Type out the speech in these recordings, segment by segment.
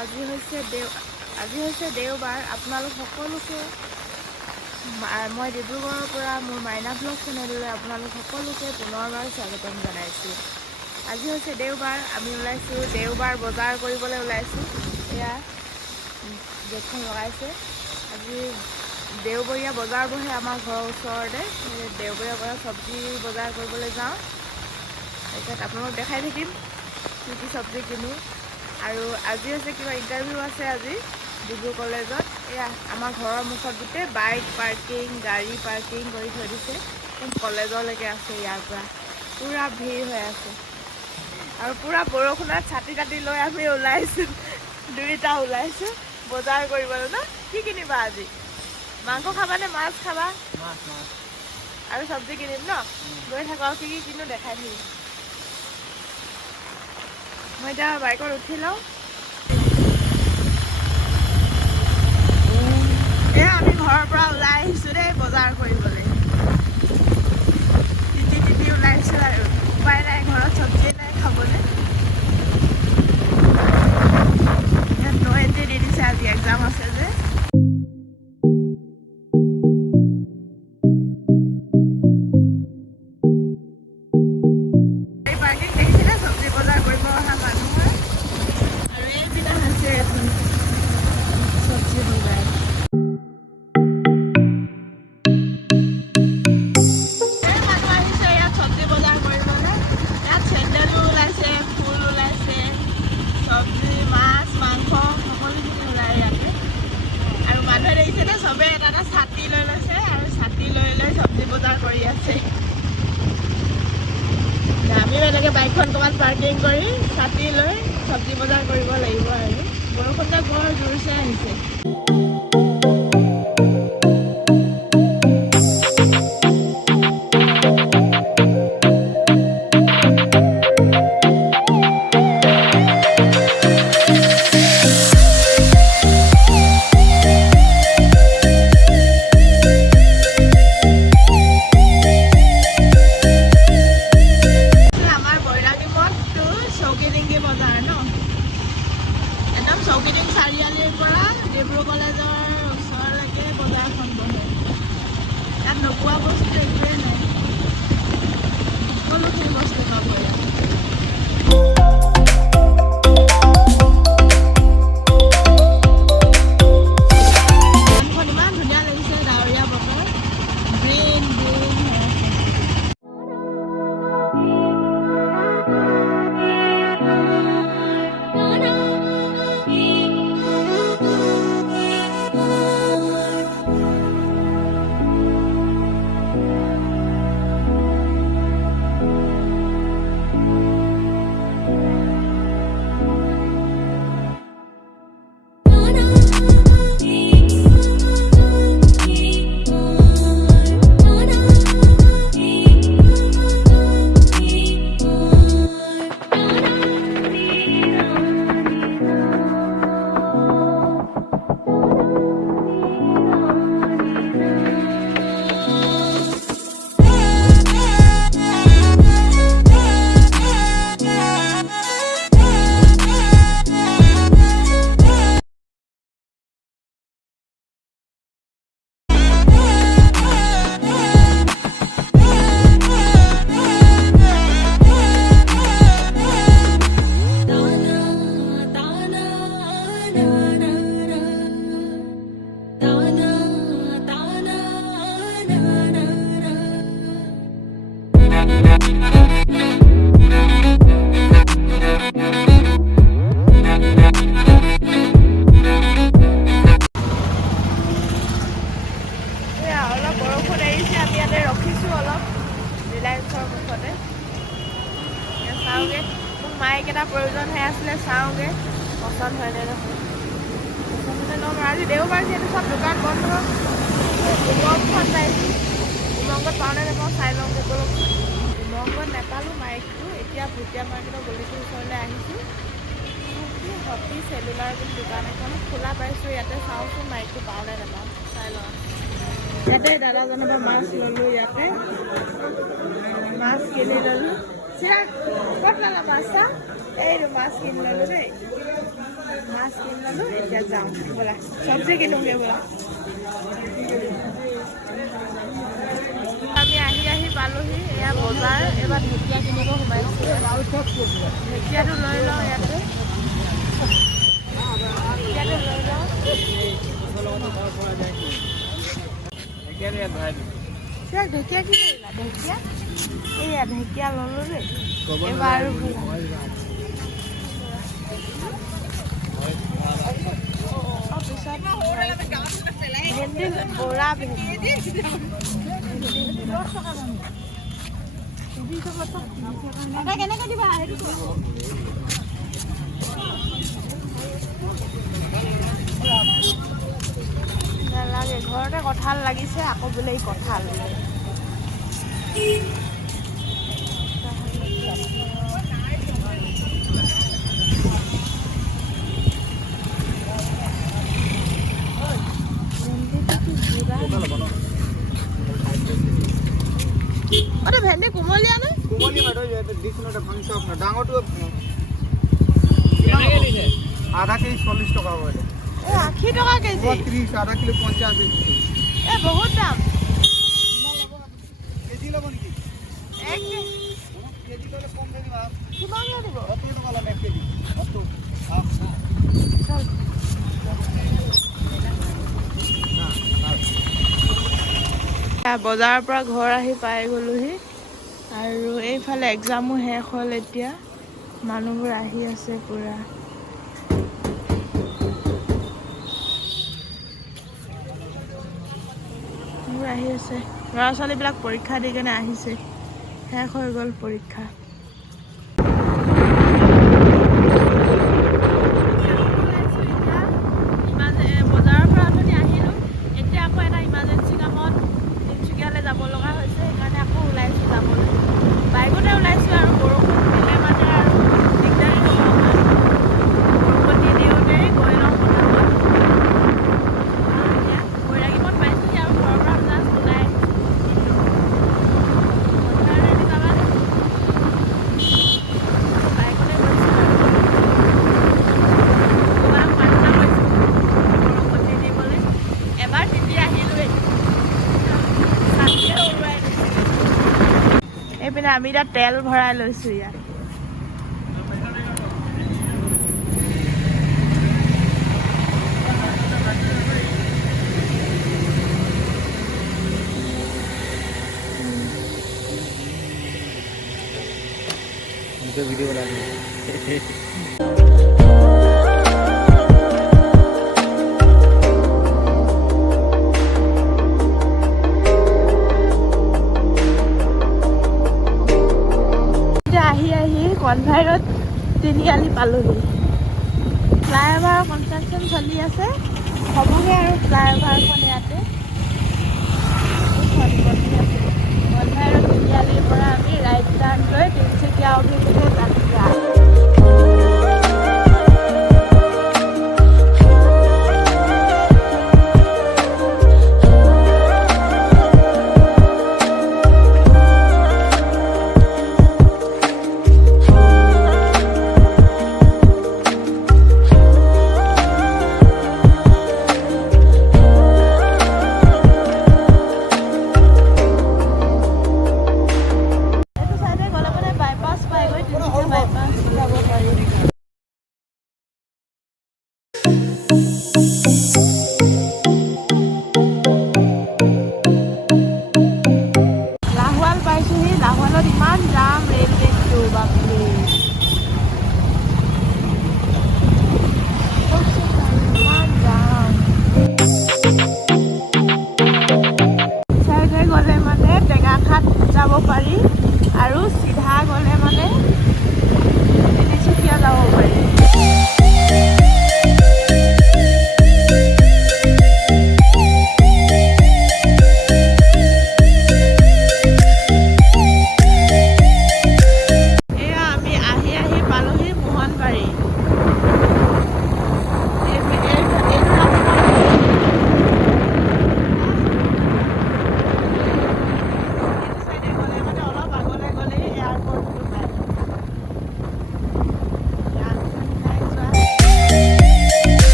আজি হৈছে দেওবাৰ। আপোনালোক সকলোকে মই ডিব্ৰুগড়ৰ পৰা মোৰ মাইনা ব্লগ চেনেললৈ আপোনালোক সকলোকে পুনৰবাৰ স্বাগতম জনাইছোঁ। আজি হৈছে দেওবাৰ, আমি ওলাইছোঁ দেওবাৰ বজাৰ কৰিবলৈ ওলাইছোঁ। এয়া গেটখন লগাইছে। আজি দেওবৰীয়া বজাৰ বহে আমাৰ ঘৰৰ ওচৰতে। দেওবৰীয়া বজাৰ চব্জি বজাৰ কৰিবলৈ যাওঁ। তাৰপিছত আপোনালোক দেখাই থাকিম কি কি চব্জি কিনো। আৰু আজি হৈছে কিবা ইণ্টাৰভিউ আছে আজি ডিব্ৰু কলেজত। এয়া আমাৰ ঘৰৰ মুখত গোটেই বাইক পাৰ্কিং, গাড়ী পাৰ্কিং কৰি থৈ দিছে। কলেজলৈকে আছে, ইয়াৰ পৰা পূৰা ভিৰ হৈ আছে। আৰু পূৰা বৰষুণত ছাতি তাতি লৈ আমি ওলাইছোঁ, দুইটা ওলাইছোঁ বজাৰ কৰিবলৈ। ন কি কিনিবা আজি? মাংস খাবানে মাছ খাবা? মাছ আৰু চব্জি কিনিম ন। গৈ থাকোঁ আৰু কি কি কিনো দেখাই থাকিম। মই এতিয়া বাইকত উঠি লওঁ। এয়া আমি ঘৰৰ পৰা ওলাই আহিছোঁ দেই বজাৰ কৰিবলৈ। তিতি ওলাইছোঁ আৰু উপায় নাই, ঘৰত চব্জিয়ে নাই খাবলৈ। ইয়াত ন এণ্ট্ৰি দি দিছে, আজি এক্সাম আছে যে। চবে এটা এটা ছাতি লৈ লৈছে আৰু ছাতি লৈ চব্জি বজাৰ কৰি আছে। আমিও এনেকৈ বাইকখন ক'ৰবাত পাৰ্কিং কৰি ছাতি লৈ চব্জি বজাৰ কৰিব লাগিব। আৰু বৰষুণটো বৰ জোৰছে আহিছে। চাৰিআলিৰ পৰা ডিব্ৰু কলেজৰ ওচৰলৈকে বজাৰখন বহে। তাত নোপোৱা বস্তু একোৱেই নাই, সকলোখিনি বস্তু পাব ইয়াত। ইমান ধুনীয়া লাগিছে, ডাৱৰীয়া বতৰ, গ্ৰীণ চাওঁগৈ। মোক মাইক এটা প্ৰয়োজন হৈ আছিলে, চাওঁগৈ পচন্দ হয়নে নহয়। পচন্দ হ'লে ল'ম। আজি দেওবাৰ যিহেতু চব দোকান বন্ধ। উমংগখন পাইছোঁ, উমংগত পাওঁনে নাপাওঁ চাই লওঁগৈ। উমংগত নাপালোঁ মাইকটো। এতিয়া ভুটীয়া মাৰ্কেটৰ গলিটোৰ ওচৰলৈ আহিছোঁ। সতী চেলুলাৰ বুলি দোকান এখন খোলা পাইছোঁ। ইয়াতে চাওঁচোন মাইকটো পাওঁনে নাপাওঁ, চাই লওঁ। ইয়াতে দাদাজনৰ পৰা মাছ ল'লোঁ। ইয়াতে মাছ কিনি ল'লোঁ। চিৰা ক'ত ল'লা মাছ? এইটো মাছ কিনি ল'লোঁ দেই। মাছ কিনি ল'লোঁ এতিয়া যাওঁ ব'লা চব্জি কিনোগে ব'লা আমি আহি পালোহি এয়া বজাৰ এবাৰ ঢেকীয়া কিনিব সোমাইছোঁ ঢেকীয়াটো লৈ লওঁ ইয়াতে ঢেকীয়াটো লৈ লওঁ ঢেকীয়া কি কৰিলা ঢেকীয়া এইয়া ঢেকীয়া ল'লোঁ দেই এইবাৰ আৰু ভেন্দি বৰা ভেন্দি কেনেকৈ দিবা নালাগে ঘৰতে কঁঠাল লাগিছে আকৌ বোলে এই কঁঠাল ভেন্দি কোমলীয়া নে ডাঙৰটো আধা কেজি 40 টকা হ'ব 80 টকা কেজি 30 আধা কিলো 50 বহুত দাম কেজি ল'ব নেকি এক কেজি ল'লে কম দেৰি বা কিমান দিব 70 টকা ল'ম 1 কেজি 70 বজাৰৰ পৰা ঘৰ আহি পাই গ'লোহি আৰু এইফালে এক্সামো শেষ হ'ল এতিয়া মানুহবোৰ আহি আছে পুৰা আহি আছে ল'ৰা ছোৱালীবিলাক পৰীক্ষা দি কেনে আহিছে শেষ হৈ গ'ল পৰীক্ষা বজাৰৰ পৰা আমি আহিলোঁ এতিয়া আকৌ এটা ইমাৰ্জেঞ্চি কামত তিনিচুকীয়ালৈ যাব লগা হৈছে সেইকাৰণে আকৌ ওলাইছোঁ যাবলৈ বাইকতে ওলাইছোঁ আৰু বৰষুণ দিলে মানে আৰু দিগদাৰী হ'ব আমাৰ বৰষুণ নিদিওঁতেই গৈ লওঁ পথাৰত এতিয়া বৈৰাগীমত পাইছোঁহি আৰু ঘৰৰ পৰা জাষ্ট ওলাই বাইকতে গৈছোঁ এবাৰ তিতি আহিলোঁৱেই এইপিনে আমি এতিয়া তেল ভৰাই লৈছোঁ ইয়াত वीडियो बना আহি কনভাইৰত তিনিআলি পালোহি ফ্লাইঅভাৰৰ কনষ্ট্ৰাকশ্যন চলি আছে হ'বগৈ আৰু ফ্লাইঅভাৰখন ইয়াতে কনভাইৰত তিনিআলিৰ পৰা আমি ৰাইট টাৰ্ণ লৈ তিনিচুকীয়া অভিমুখে যাত্ৰা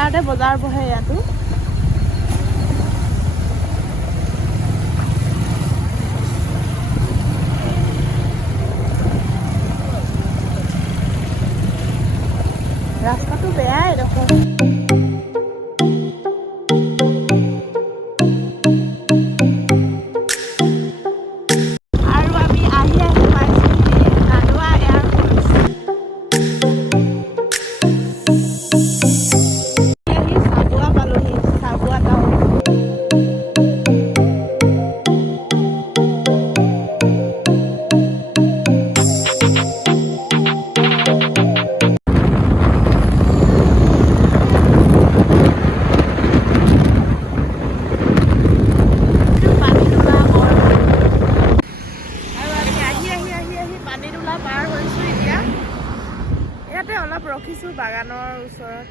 ইয়াতে বজাৰ বহে ইয়াতো। ৰাস্তাটো বেয়াই এডোখৰ। আৰু আমি আহি পাইছোঁ লাডুৱা এয়াৰপৰ্ট। চাবুৱা পালোহি, চাবুৱা টাউন। অলপ ৰখিছোঁ বাগানৰ ওচৰত।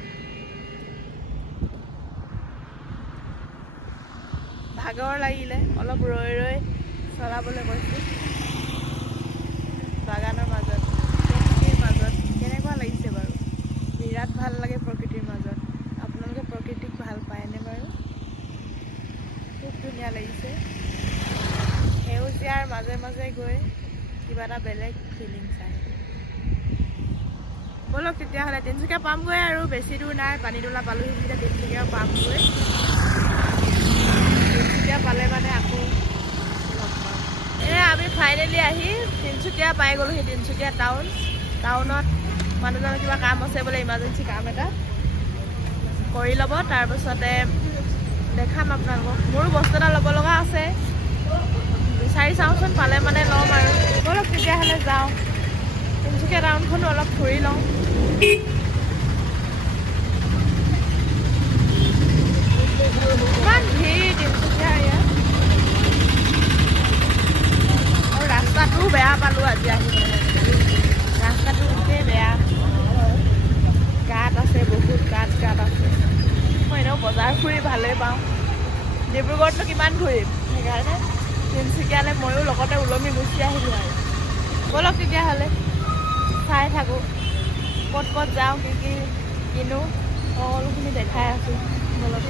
ভাগৰ লাগিলে অলপ ৰৈ ৰৈ চলাবলৈ কৈছোঁ বাগানৰ মাজত। প্ৰকৃতিৰ মাজত কেনেকুৱা লাগিছে বাৰু? বিৰাট ভাল লাগে প্ৰকৃতিৰ মাজত। আপোনালোকে প্ৰকৃতিক ভাল পায়নে বাৰু? খুব ধুনীয়া লাগিছে। সেউজীয়াৰ মাজে মাজে গৈ কিবা এটা বেলেগ ফিলিংছ আহে। বলক তেতিয়াহ'লে তিনিচুকীয়া পামগৈ আৰু বেছি দূৰ নাই। পানীতোলা পালোহি যেতিয়া তিনিচুকীয়া পামগৈ। তিনিচুকীয়া পালে মানে আকৌ লগ পাম। আমি ফাইনেলি আহি তিনিচুকীয়া পাই গ'লোহি। তিনিচুকীয়া টাউনত মানুহজনৰ কিবা কাম আছে বোলে, ইমাৰ্জেঞ্চি কাম এটা কৰি ল'ব। তাৰপিছতে দেখাম আপোনালোকক। মোৰো বস্তু এটা ল'ব লগা আছে, বিচাৰি চাওঁচোন, পালে মানে ল'ম আৰু। বলক তেতিয়াহ'লে যাওঁ, তিনিচুকীয়া টাউনখনো অলপ ফুৰি লওঁ। ইমান ভিৰ তিনিচুকীয়া ইয়াত। আৰু ৰাস্তাটোও বেয়া পালোঁ আজি আহি। ৰাস্তাটো গোটেই বেয়া, গাঁত আছে, বহুত গাঁত আছে। মই এনেও বজাৰ ফুৰি ভালেই পাওঁ। ডিব্ৰুগড়তনো কিমান ঘূৰিম, সেইকাৰণে তিনিচুকীয়ালৈ ময়ো লগতে ওলমি গুচি আহিলোঁ আৰু। বলক তেতিয়াহ'লে চাই থাকোঁ, ক'ত ক'ত যাওঁ, কি কি কিনো, সকলোখিনি দেখাই আছোঁ। বলক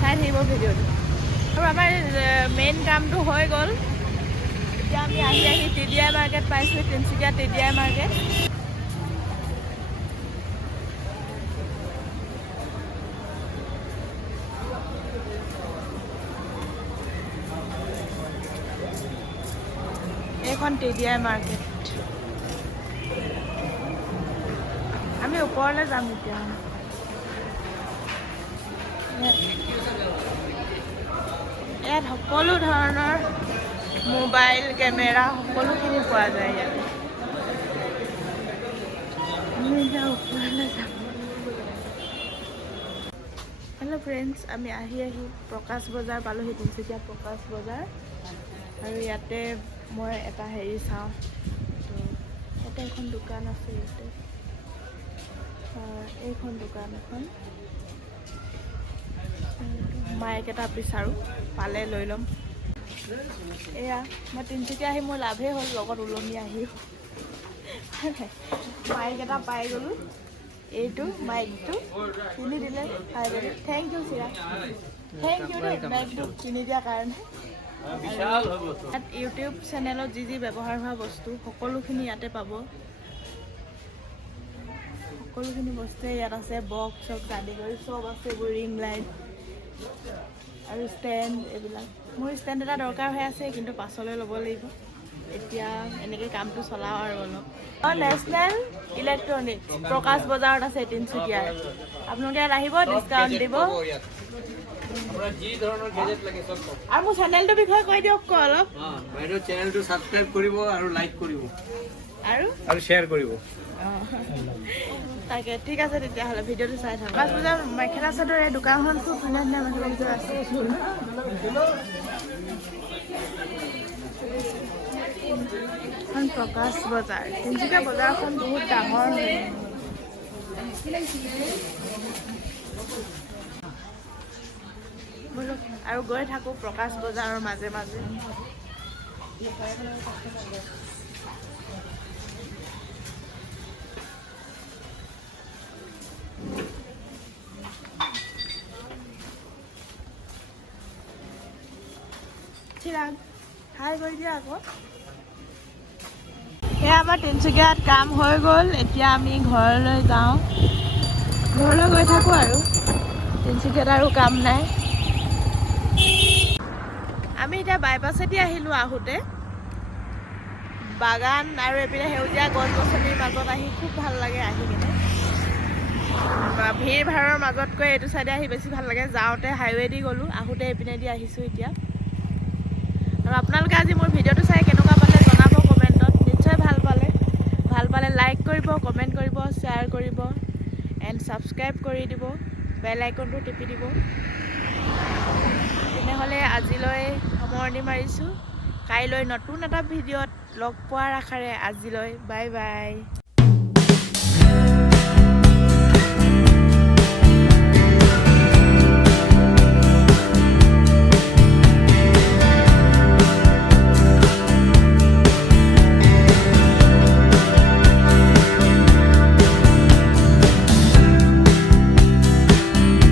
চাই থাকিব ভিডিঅ'টো। আৰু আমাৰ মেইন কামটো হৈ গ'ল। এতিয়া আমি আহি TDI মাৰ্কেট পাইছোঁ, তিনিচুকীয়া TDI মাৰ্কেট। এইখন TDI মাৰ্কেট। আমি ওপৰলৈ যাম এতিয়া। ইয়াত সকলো ধৰণৰ মোবাইল, কেমেৰা সকলোখিনি পোৱা যায় ইয়াতে। আমি এতিয়া ওপৰলৈ যাম। হেল্ল' ফ্ৰেণ্ডছ, আমি আহি প্ৰকাশ বজাৰ পালোহি, তিনিচুকীয়া প্ৰকাশ বজাৰ। আৰু ইয়াতে মই এটা হেৰি চাওঁ, ইয়াতে এখন দোকান আছে। ইয়াতে এইখন দোকান এখন, মাইক এটা বিচাৰোঁ, পালে লৈ ল'ম। এয়া মই তিনিচুকীয়া আহি মোৰ লাভেই হ'ল, লগত ওলমি আহি মাইক এটা পাই গ'লোঁ। এইটো মাইকটো কিনি দিলে ফাইনেলি। থেংক ইউ চিৰা, থেংক ইউ দেই মাইকটো কিনি দিয়াৰ কাৰণে। ইয়াত ইউটিউব চেনেলত যি যি ব্যৱহাৰ হোৱা বস্তু সকলোখিনি ইয়াতে পাব। সকলোখিনি বস্তুৱে ইয়াত আছে, বক্স আদি কৰি চব আছে। এইবোৰ ৰিং লাইট আৰু ষ্টেণ্ড, এইবিলাক মোৰ ষ্টেণ্ড এটা দৰকাৰ হৈ আছে, কিন্তু পাছলৈ ল'ব লাগিব। এতিয়া এনেকৈ কামটো চলাওঁ আৰু অলপ। নেশ্যনেল ইলেক্ট্ৰনিক্স প্ৰকাশ বজাৰত আছে তিনিচুকীয়াৰ। আপোনালোকে ইয়াত আহিব, ডিছকাউণ্ট দিব। আৰু মোৰ চেনেলটোৰ বিষয়ে কৈ দিয়ক অলপ। বাইদেউ চেনেলটো ছাবস্ক্ৰাইব কৰিব আৰু লাইক কৰিব আৰু শ্বেয়াৰ কৰিব। তাকে ঠিক আছে তেতিয়াহ'লে ভিডিঅ'টো চাই থাকক। প্ৰকাশ বজাৰ মেখেলা চাদৰ এই দোকানখন খুব ধুনীয়া ধুনীয়া মেখেলা চাদৰ আছে। এখন প্ৰকাশ বজাৰ, তিনিচুকীয়া বজাৰখন বহুত ডাঙৰ হয়। আৰু গৈ থাকোঁ প্ৰকাশ বজাৰৰ মাজে মাজে। চিৰাগ হাই কৰি দিয়া আকৌ। সেয়া আমাৰ তিনিচুকীয়াত কাম হৈ গ'ল, এতিয়া আমি ঘৰলৈ যাওঁ। ঘৰলৈ গৈ থাকোঁ আৰু তিনিচুকীয়াত আৰু কাম নাই। আমি এতিয়া বাইপাছেদি আহিলোঁ আহোঁতে। বাগান আৰু এইপিনে সেউজীয়া গছ গছনিৰ মাজত আহি খুব ভাল লাগে আহি কিনে। ভিৰ ভাৰৰ মাজতকৈ এইটো চাইডে আহি বেছি ভাল লাগে। যাওঁতে হাইৱেদি গ'লোঁ, আহোঁতে এইপিনেদি আহিছোঁ এতিয়া। আৰু আপোনালোকে আজি মোৰ ভিডিঅ'টো চাই কেনেকুৱা পালে জনাব কমেণ্টত। নিশ্চয় ভাল পালে লাইক কৰিব, কমেণ্ট কৰিব, শ্বেয়াৰ কৰিব এণ্ড ছাবস্ক্ৰাইব কৰি দিব, বেল আইকনটো টিপি দিব। তেনেহ'লে আজিলৈ সামৰণি মাৰিছোঁ। কাইলৈ নতুন এটা ভিডিঅ'ত লগ পোৱাৰ আশাৰে আজিলৈ বাই বাই।